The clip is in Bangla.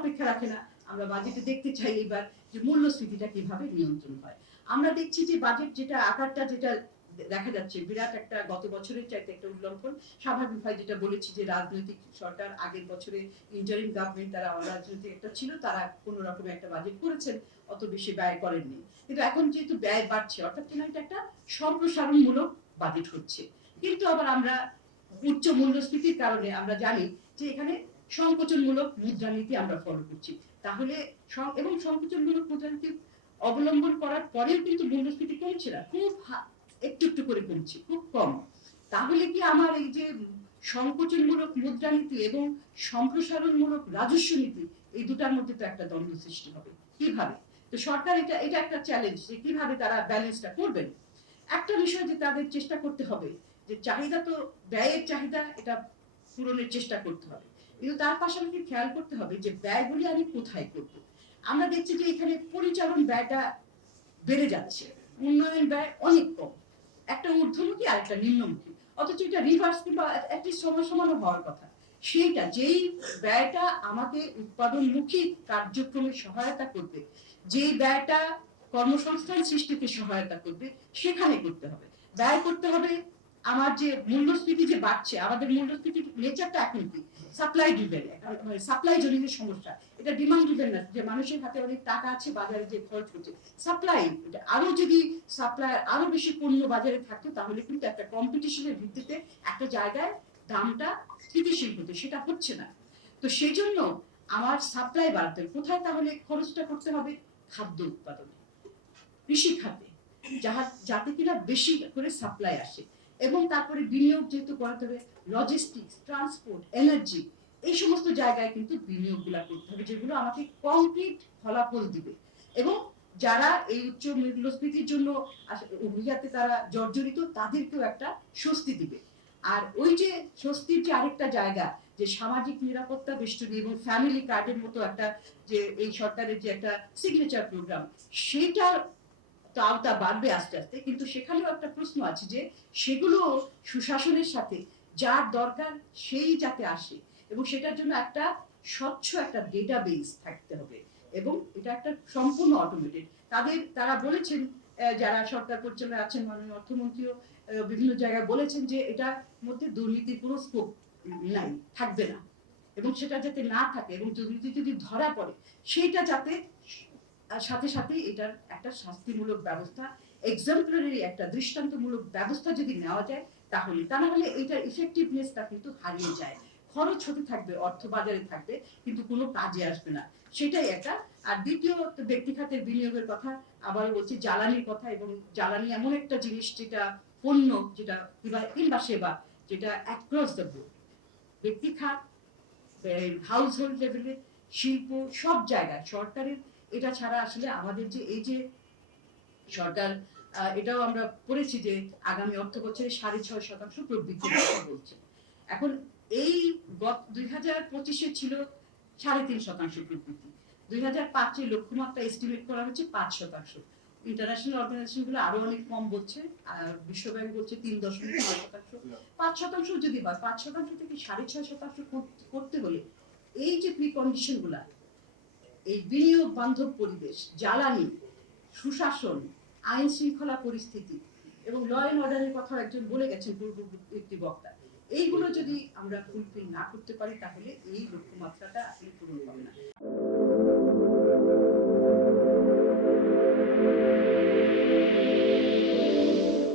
অপেক্ষা রাখে না। আমরা বাজেটে দেখতে চাই এবার যে মূল্যস্ফীতিটা কিভাবে নিয়ন্ত্রণ হয়। আমরা দেখছি যে বাজেট যেটা আকারটা যেটা দেখা যাচ্ছে বিরাট একটা গত বছরের চাইতে একটা উল্লঙ্ঘন। স্বাভাবিকভাবে যেটা বলেছি যে রাজনৈতিক সরকার আগের বছরে ইন্টারিম গভর্নমেন্ট তারা অরাজনৈতিক একটা ছিল, তারা কোন রকম একটা বাজেট করেছেন, অত বেশি ব্যয় করেননি। কিন্তু এখন যেহেতু ব্যয় বাড়ছে অর্থাৎ কিনা এটা একটা সম্প্রসারণমূলক বাজেট হচ্ছে। কিন্তু আবার আমরা উচ্চ মূল্যস্ফীতির কারণে আমরা জানি যে এখানে সংকোচনমূলক মুদ্রানীতি আমরা ফলো করছি। তাহলে এবং সংকোচনমূলক মুদ্রানীতি অবলম্বন করার পরেও কিন্তু মূল্যস্ফীতি কমছে না, খুব একটু একটু করে কমছে, খুব কম। তাহলে কি আমার এই যে সংকোচনমূলক মুদ্রানীতি এবং সম্প্রসারণমূলক রাজস্ব নীতি এই দুটার মধ্যে তো একটা দ্বন্দ্ব সৃষ্টি হবে কিভাবে? তো সরকার এটা একটা চ্যালেঞ্জ যে কিভাবে তারা ব্যালেন্সটা করবেন। একটা বিষয় যে তাদের চেষ্টা করতে হবে যে চাহিদা তো ব্যয়ের চাহিদা এটা পূরণের চেষ্টা করতে হবে, কিন্তু তার পাশাপাশি খেয়াল করতে হবে যে ব্যয়গুলি আমি কোথায় করব। আমরা দেখছি যে এখানে পরিচালন ব্যয়টা বেড়ে যাচ্ছে, উন্নয়ন ব্যয় অনেক কম, একটা ঊর্ধ্বমুখী আর একটা নিম্নমুখী, অথচ এটা রিভার্স কিংবা একটি সমান হওয়ার কথা। সেইটা যেই ব্যয়টা আমাকে উৎপাদনমুখী কার্যক্রমে সহায়তা করবে, যেই ব্যয়টা কর্মসংস্থান সৃষ্টিতে সহায়তা করবে, সেখানে করতে হবে। ব্যয় করতে হবে আমার যে মূল্যস্ফীতি যে বাড়ছে, আমাদের মূল্যস্ফীতির নেচারটা এখন কি সাপ্লাই ড্রিভেন, সাপ্লাই জনিত সমস্যা, এটা ডিমান্ড ড্রিভেন না যে মানুষের হাতে অনেক টাকা আছে বাজারে যে খরচ করছে। সাপ্লাই, আরো যদি সাপ্লাই আরো বেশি পণ্য বাজারে থাকতো তাহলে কিন্তু একটা কম্পিটিশনের ভিত্তিতে একটা জায়গায় দামটা স্থিতিশীল হতো, সেটা হচ্ছে না। তো সেই জন্য আমার সাপ্লাই বাড়াতে কোথায় তাহলে খরচটা করতে হবে? খাদ্য উৎপাদনে, কৃষি খাতে, যাতে কিনা বেশি করে সাপ্লাই আসে, এবং তারপরে বিনিয়োগ যেহেতু করাতে হবে, লজিস্টিক্স, ট্রান্সপোর্ট, এনার্জি, এই সমস্ত জায়গায় কিন্তু বিনিয়োগগুলা করতে হবে যেগুলো আমাকে কংক্রিট ফলাফল দিবে এবং যারা এই উচ্চ মূল্যস্ফীতির জন্য অভিজাতে তারা জর্জরিত তাদেরকেও একটা স্বস্তি দিবে। আর ওই যে স্বস্তির যে আরেকটা জায়গা যে সামাজিক নিরাপত্তা বেষ্টনী এবং ফ্যামিলি কার্ডের মতো একটা যে এই সরকারের যে একটা সিগনেচার প্রোগ্রাম, সেটা আওতা বাড়বে আস্তে আস্তে, কিন্তু সেখানেও একটা প্রশ্ন আছে যে সেগুলো সুশাসনের সাথে যার দরকার সেই যাতে আসে, এবং সেটার জন্য একটা স্বচ্ছ একটা ডেটাবেস থাকতে হবে এবং এটা একটা সম্পূর্ণ অটোমেটেড। তারা বলেছেন যারা সরকার পরিচালনায় আছেন, মাননীয় অর্থমন্ত্রীও বিভিন্ন জায়গায় বলেছেন যে এটার মধ্যে দুর্নীতির কোনো স্কোপ নাই, থাকবে না, এবং সেটা যাতে না থাকে এবং দুর্নীতি যদি ধরা পড়ে সেইটা যাতে সাথে সাথে এটার একটা শাস্তিমূলক ব্যবস্থা, এক্সাম্পলারি একটা দৃষ্টান্তমূলক ব্যবস্থা যদি নেওয়া যায় তাহলে, তা না হলে এটার ইফেক্টিভনেসটা কিন্তু হারিয়ে যায়, খরচ হতে থাকবে, অর্থ বাজারে থাকবে, কিন্তু কোনো কাজে আসবে না, সেটাই একটা। আর দ্বিতীয় ব্যক্তি খাতের বিনিয়োগের কথা আবার বলছি, জ্বালানির কথা, এবং জ্বালানি এমন একটা জিনিস যেটা পণ্য যেটা কিংবা সেবা যেটা অ্যাক্রস দ্য বোর্ড, ব্যক্তি খাত, হাউস হোল্ড লেভেলে, শিল্প, সব জায়গায় সরকারের এটা ছাড়া আসলে আমাদের যে এই যে সরকার, এটাও আমরা পড়েছি যে আগামী অর্থ বছরে 6.5% প্রবৃদ্ধির কথা বলছে। এখন এই 2025-এ ছিল 3.5% প্রবৃদ্ধি, 2005-এ লক্ষ্যমাত্রা এস্টিমেট করা হচ্ছে 5%। ইন্টারন্যাশনাল অর্গানাইজেশন গুলো আরো অনেক কম বলছে, বিশ্বব্যাংক বলছে 3.9%। 5% যদি বা 5% থেকে 6.5% করতে হলে এই যে প্রিকন্ডিশন গুলা, এই বিনিয়োগ বান্ধব পরিবেশ, জ্বালানি, সুশাসন, আইন শৃঙ্খলা পরিস্থিতি এবং ল এন্ড অর্ডারের কথা একজন বলে গেছেন পূর্ববর্তী বক্তা, এইগুলো যদি আমরা ফুলফিল না করতে পারি তাহলে এই লক্ষ্যমাত্রাটা আসলে পূরণ হবে না।